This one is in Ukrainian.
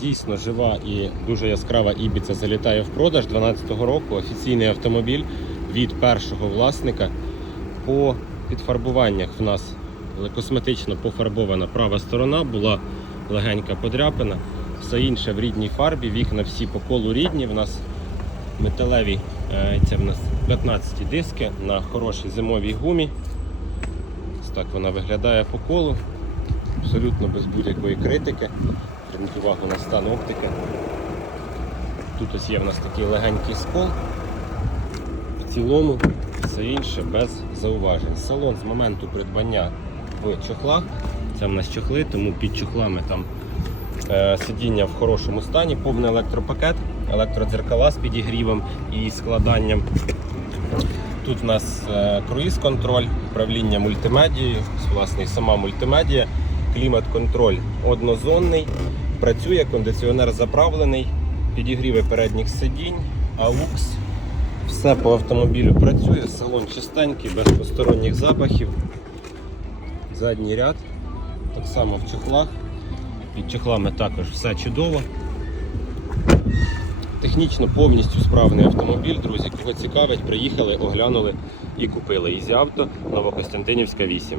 дійсно жива і дуже яскрава ібіца залітає в продаж 12-го року. Офіційний автомобіль від першого власника. По підфарбуваннях в нас косметично пофарбована права сторона, була легенька подряпина. Все інше в рідній фарбі, вікна всі по колу рідні. В нас металеві, це в нас 15 диски на хорошій зимовій гумі. Ось так вона виглядає по колу. Абсолютно без будь-якої критики. Зверніть увагу на стан оптики. Тут ось є в нас такий легенький скол. В цілому все інше без зауважень. Салон з моменту придбання в чохлах. Це в нас чохли, тому під чохлами там е, сидіння в хорошому стані, повний електропакет, електродзеркала з підігрівом і складанням. Тут в нас е, круїз-контроль, управління мультимедією, власне, сама мультимедія, клімат-контроль однозонний, працює, кондиціонер заправлений, підігріви передніх сидінь, AUX. Все по автомобілю працює, салон чистенький, без посторонніх запахів. Задній ряд, так само в чохлах. Під чохлами також все чудово. Технічно повністю справний автомобіль, друзі. Кого цікавить, приїхали, оглянули і купили. Ізі авто Новокостянтинівська 8.